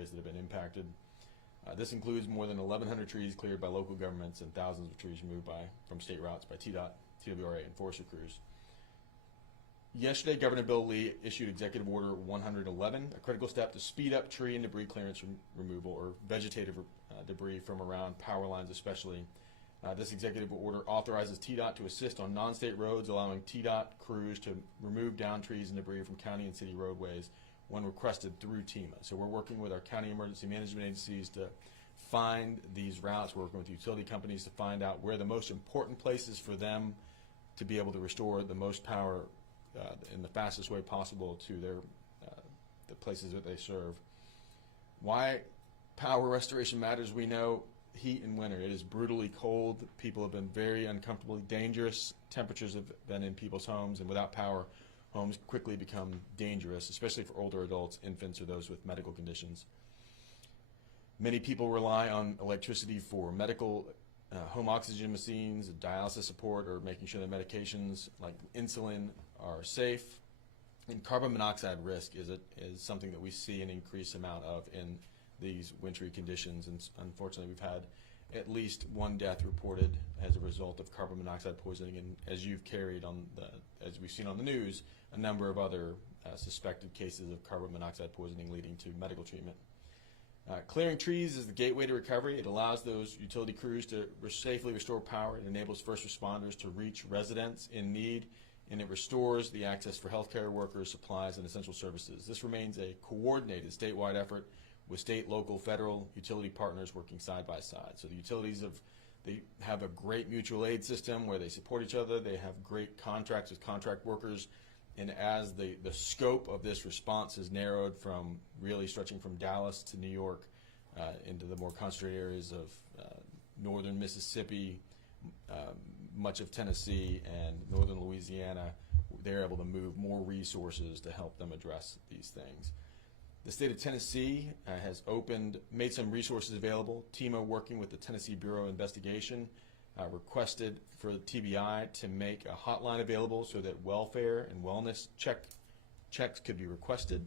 areas that have been impacted. This includes more than 1,100 trees cleared by local governments and thousands of trees removed from state routes by TDOT, TWRA, and forestry crews. Yesterday, Governor Bill Lee issued Executive Order 111, a critical step to speed up tree and debris clearance removal, or vegetative debris from around power lines especially. This executive order authorizes TDOT to assist on non-state roads, allowing TDOT crews to remove downed trees and debris from county and city roadways when requested through TEMA. So we're working with our county emergency management agencies to find these routes. We're working with utility companies to find out where the most important places for them to be able to restore the most power in the fastest way possible to the places that they serve. Why power restoration matters, we know. Heat and winter. It is brutally cold. People have been very uncomfortably dangerous. Temperatures have been in people's homes, and without power, homes quickly become dangerous, especially for older adults, infants, or those with medical conditions. Many people rely on electricity for medical home oxygen machines, dialysis support, or making sure their medications like insulin are safe. And carbon monoxide risk is something that we see an increased amount of in these wintry conditions, and unfortunately we've had at least one death reported as a result of carbon monoxide poisoning, and as you've carried on as we've seen on the news, a number of other suspected cases of carbon monoxide poisoning leading to medical treatment. Clearing trees is the gateway to recovery. It allows those utility crews to safely restore power. It enables first responders to reach residents in need, and it restores the access for healthcare workers, supplies, and essential services. This remains a coordinated statewide effort with state, local, federal utility partners working side by side. So the utilities they have a great mutual aid system where they support each other. They have great contracts with contract workers. And as the scope of this response is narrowed from really stretching from Dallas to New York into the more concentrated areas of northern Mississippi, much of Tennessee, and northern Louisiana, they're able to move more resources to help them address these things. The state of Tennessee has made some resources available. TEMA, working with the Tennessee Bureau of Investigation, requested for the TBI to make a hotline available so that welfare and wellness checks could be requested.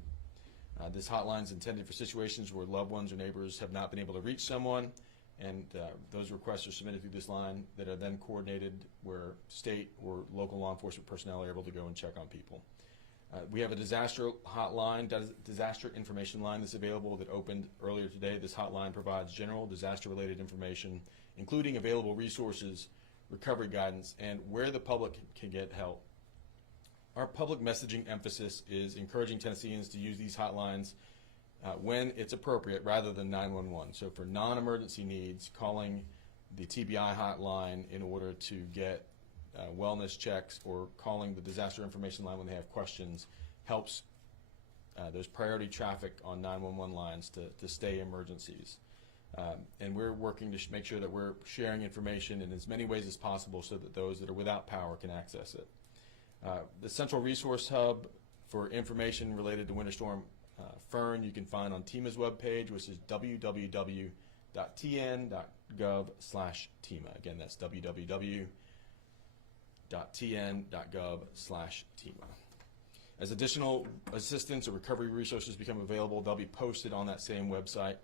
This hotline is intended for situations where loved ones or neighbors have not been able to reach someone, and those requests are submitted through this line that are then coordinated where state or local law enforcement personnel are able to go and check on people. We have a disaster hotline, disaster information line that's available that opened earlier today. This hotline provides general disaster-related information, including available resources, recovery guidance, and where the public can get help. Our public messaging emphasis is encouraging Tennesseans to use these hotlines when it's appropriate rather than 911. So for non-emergency needs, calling the TBI hotline in order to get wellness checks or calling the disaster information line when they have questions helps those priority traffic on 911 lines to stay emergencies. And we're working to make sure that we're sharing information in as many ways as possible so that those that are without power can access it. The Central Resource Hub for information related to Winter Storm Fern you can find on TEMA's webpage, which is www.tn.gov/TEMA. Again, that's www.tn.gov/TEMA. As additional assistance or recovery resources become available, they'll be posted on that same website.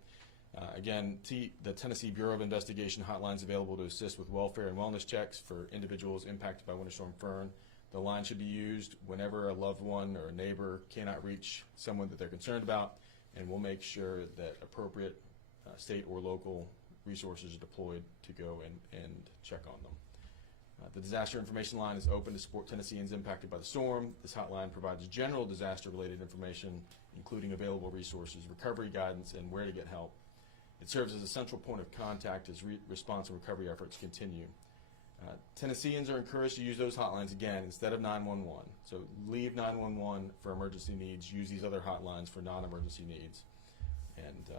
Again, the Tennessee Bureau of Investigation hotline is available to assist with welfare and wellness checks for individuals impacted by Winter Storm Fern. The line should be used whenever a loved one or a neighbor cannot reach someone that they're concerned about, and we'll make sure that appropriate state or local resources are deployed to go and check on them. The disaster information line is open to support Tennesseans impacted by the storm. This hotline provides general disaster-related information, including available resources, recovery guidance, and where to get help. It serves as a central point of contact as response and recovery efforts continue. Tennesseans are encouraged to use those hotlines again instead of 911. So leave 911 for emergency needs. Use these other hotlines for non-emergency needs. And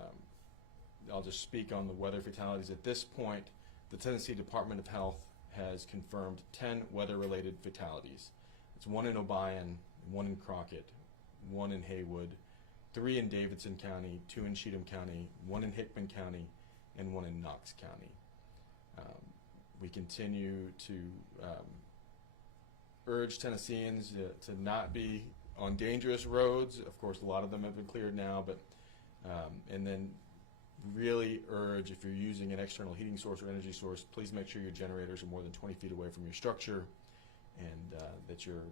I'll just speak on the weather fatalities. At this point, the Tennessee Department of Health has confirmed 10 weather-related fatalities. It's 1 in Obion, 1 in Crockett, 1 in Haywood, 3 in Davidson County, 2 in Cheatham County, 1 in Hickman County, and 1 in Knox County. We continue to urge Tennesseans to not be on dangerous roads. Of course, a lot of them have been cleared now, but And then really urge, if you're using an external heating source or energy source, please make sure your generators are more than 20 feet away from your structure, and that you're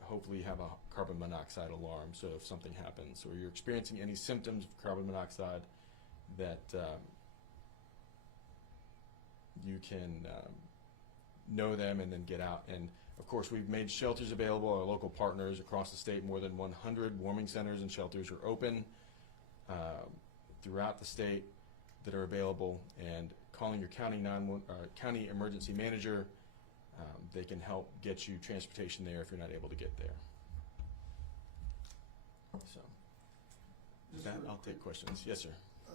hopefully have a carbon monoxide alarm, so if something happens or you're experiencing any symptoms of carbon monoxide, that you can know them and then get out. And of course, we've made shelters available. Our local partners across the state, more than 100 warming centers and shelters are open throughout the state that are available, and calling your county emergency manager, they can help get you transportation there if you're not able to get there. So with that, I'll take questions. Yes, sir.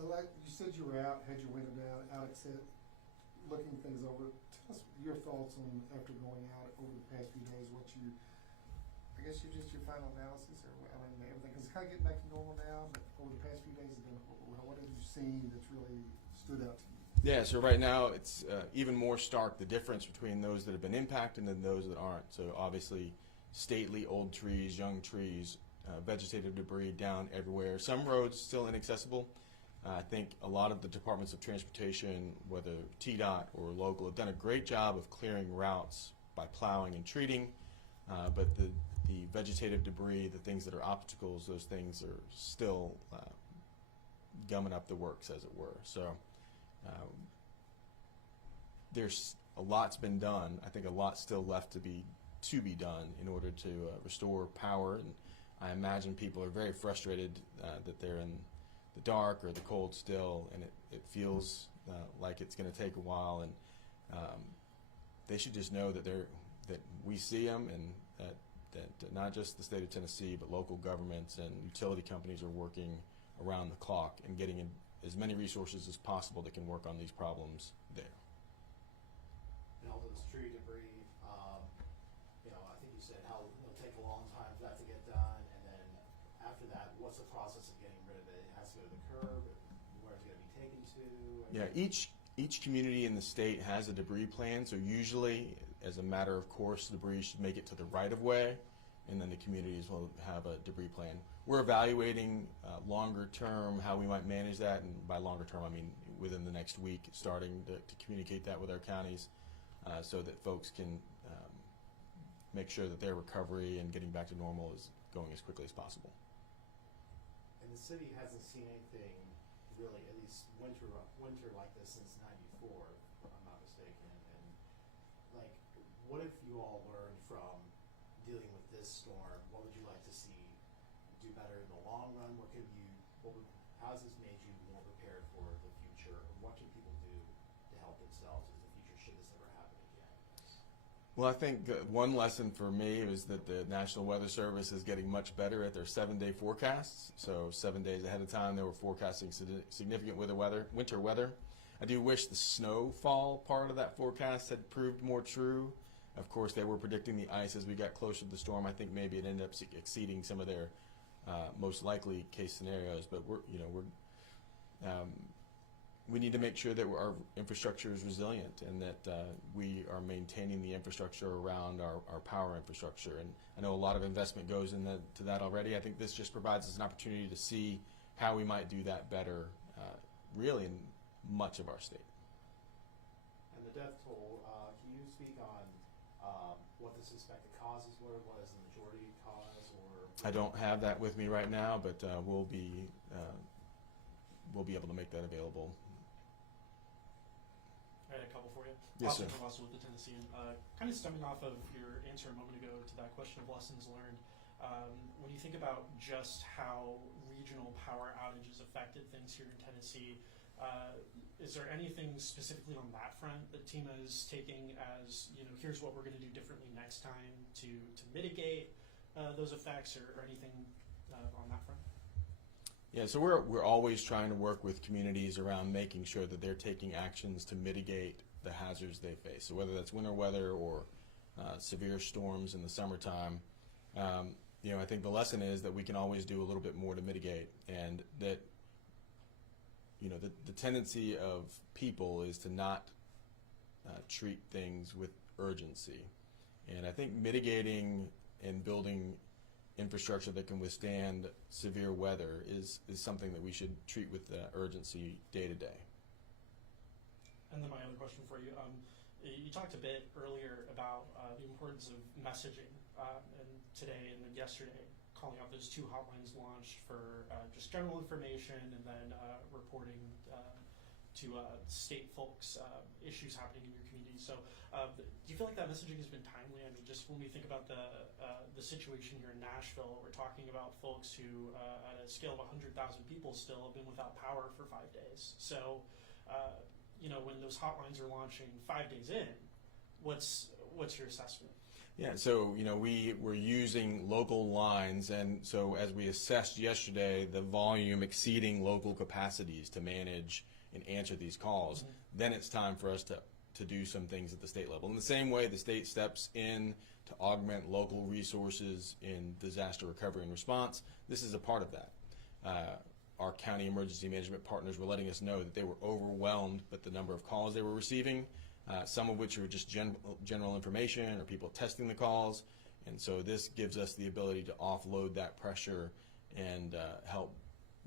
Like you said, you were out, had your window down. Alex said, looking things over. Tell us your thoughts on, after going out over the past few days, what you, I guess your final analysis, or I mean everything, because it's kind of getting back to normal now. But over the past few days, what have you seen that's really stood out to you? Yeah, so right now it's even more stark, the difference between those that have been impacted and those that aren't. So obviously, stately old trees, young trees, vegetative debris down everywhere. Some roads still inaccessible. I think a lot of the departments of transportation, whether TDOT or local, have done a great job of clearing routes by plowing and treating, but the vegetative debris, the things that are obstacles, those things are still gumming up the works, as it were. So there's a lot's been done. I think a lot still left to be done in order to restore power, and I imagine people are very frustrated that they're in the dark or the cold still, and it feels like it's going to take a while, and they should just know that that we see them, and that not just the state of Tennessee, but local governments and utility companies are working around the clock and getting in as many resources as possible that can work on these problems there. And all those tree debris, I think you said how it'll take a long time for that to get done, and then after that, what's the process of getting rid of it? It has to go to the curb. Where's it going to be taken to? Yeah, each community in the state has a debris plan, so usually, as a matter of course, debris should make it to the right of way, and then the communities will have a debris plan. We're evaluating longer term how we might manage that, and by longer term I mean within the next week, starting to communicate that with our counties so that folks can make sure that their recovery and getting back to normal is going as quickly as possible. And the city hasn't seen anything really, at least winter like this since '94, if I'm not mistaken. And like, what have you all learned from dealing with this storm? What would you like to see do better in the long run? How has this made you more prepared for the future? And what can people do to help themselves in the future should this ever happen again? Well, I think one lesson for me is that the National Weather Service is getting much better at their 7-day forecasts. So 7 days ahead of time, they were forecasting significant winter weather. I do wish the snowfall part of that forecast had proved more true. Of course, they were predicting the ice as we got closer to the storm. I think maybe it ended up exceeding some of their most likely case scenarios. But we need to make sure that our infrastructure is resilient, and that we are maintaining the infrastructure around our power infrastructure. And I know a lot of investment goes into that already. I think this just provides us an opportunity to see how we might do that better, really in much of our state. And the death toll, can you speak on what the suspected causes were? What is the majority cause? Or I don't have that with me right now, but we'll be able to make that available. I had a couple for you. Yes, Austin sir. from Russell with the Tennessean. Kind of stemming off of your answer a moment ago to that question of lessons learned, when you think about just how regional power outages affected things here in Tennessee, is there anything specifically on that front that TEMA is taking as, here's what we're going to do differently next time to mitigate those effects, or anything on that front? Yeah, so we're always trying to work with communities around making sure that they're taking actions to mitigate the hazards they face. So whether that's winter weather or severe storms in the summertime, I think the lesson is that we can always do a little bit more to mitigate, and that the tendency of people is to not treat things with urgency. And I think mitigating and building infrastructure that can withstand severe weather is something that we should treat with urgency day to day. And then my other question for you, you talked a bit earlier about the importance of messaging, and today and then yesterday, calling out those 2 hotlines launched for just general information and then reporting to state folks issues happening in your community. So do you feel like that messaging has been timely? I mean, just when we think about the situation here in Nashville, we're talking about folks who, at a scale of 100,000 people, still have been without power for 5 days. So, when those hotlines are launching 5 days in, what's your assessment? Yeah, so we're using local lines, and so as we assessed yesterday, the volume exceeding local capacities to manage and answer these calls, then it's time for us to do some things at the state level. In the same way the state steps in to augment local resources in disaster recovery and response, this is a part of that. Our county emergency management partners were letting us know that they were overwhelmed with the number of calls they were receiving, some of which were just general information or people testing the calls. And so this gives us the ability to offload that pressure and help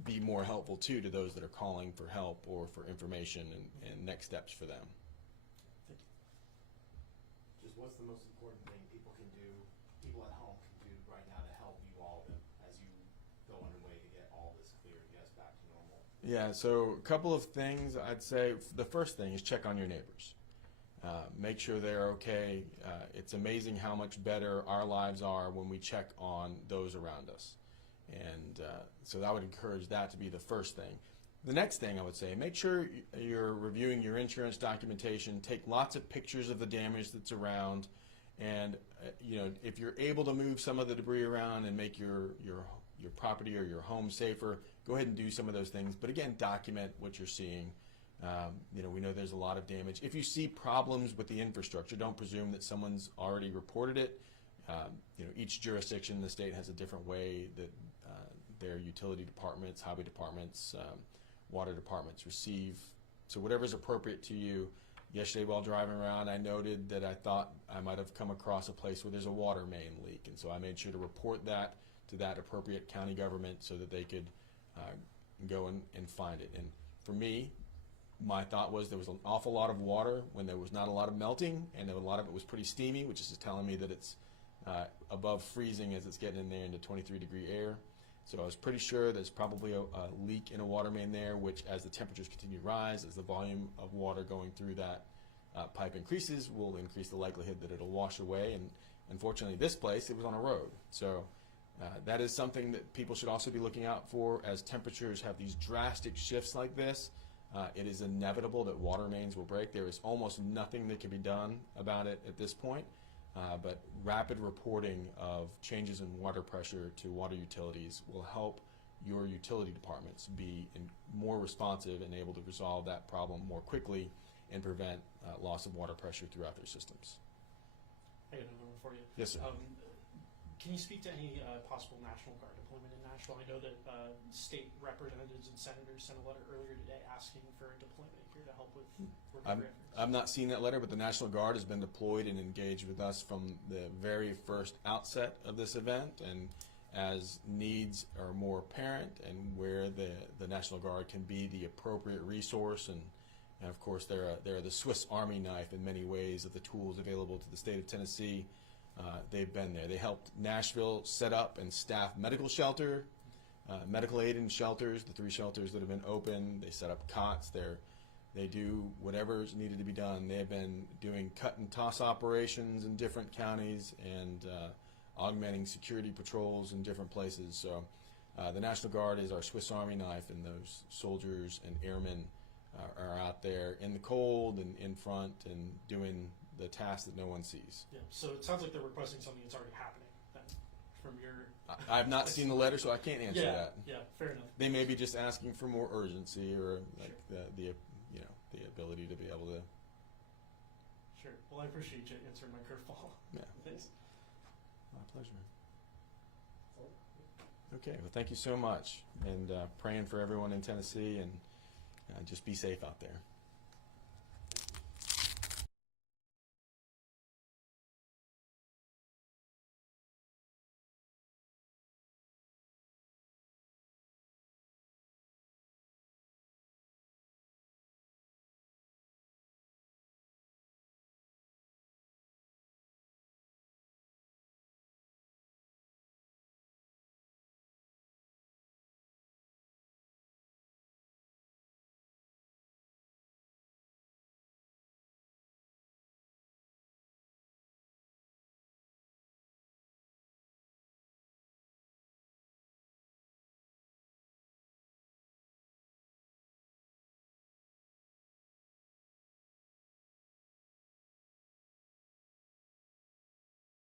be more helpful to those that are calling for help or for information and next steps for them. Just what's the most important thing people at home can do right now to help you all as you go underway to get all this cleared and get us back to normal? Yeah, so a couple of things I'd say. The first thing is check on your neighbors. Make sure they're okay. It's amazing how much better our lives are when we check on those around us. And so I would encourage that to be the first thing. The next thing I would say, make sure you're reviewing your insurance documentation. Take lots of pictures of the damage that's around. And if you're able to move some of the debris around and make your property or your home safer, go ahead and do some of those things. But again, document what you're seeing. We know there's a lot of damage. If you see problems with the infrastructure, don't presume that someone's already reported it. Each jurisdiction in the state has a different way that their utility departments, highway departments, water departments receive. So whatever's appropriate to you. Yesterday while driving around, I noted that I thought I might have come across a place where there's a water main leak. And so I made sure to report that to that appropriate county government so that they could go and find it. And for me, my thought was there was an awful lot of water when there was not a lot of melting, and a lot of it was pretty steamy, which is just telling me that it's above freezing as it's getting in there into 23-degree air. So I was pretty sure there's probably a leak in a water main there, which as the temperatures continue to rise, as the volume of water going through that pipe increases, will increase the likelihood that it'll wash away. And unfortunately, this place, it was on a road. So that is something that people should also be looking out for as temperatures have these drastic shifts like this. It is inevitable that water mains will break. There is almost nothing that can be done about it at this point. But rapid reporting of changes in water pressure to water utilities will help your utility departments be more responsive and able to resolve that problem more quickly and prevent loss of water pressure throughout their systems. I got another one for you. Yes, sir. Can you speak to any possible National Guard deployment in Nashville? I know that state representatives and senators sent a letter earlier today asking for a deployment here to help with recovery efforts. I've not seen that letter, but the National Guard has been deployed and engaged with us from the very first outset of this event. And as needs are more apparent and where the National Guard can be the appropriate resource, and of course they're the Swiss Army knife in many ways of the tools available to the state of Tennessee. They've been there. They helped Nashville set up and staff medical shelter, medical aid and shelters, the 3 shelters that have been open. They set up cots. They do whatever's needed to be done. They have been doing cut and toss operations in different counties and augmenting security patrols in different places. So the National Guard is our Swiss Army knife, and those soldiers and airmen are out there in the cold and in front and doing the task that no one sees. Yeah, so it sounds like they're requesting something that's already happening then, from your... I've not seen the letter, so I can't answer that. Yeah, fair enough. They may be just asking for more urgency or like Sure. the ability to be able to. Sure. Well, I appreciate you answering my curveball. Yeah. Thanks. My pleasure. Okay, well, thank you so much, and praying for everyone in Tennessee, and just be safe out there.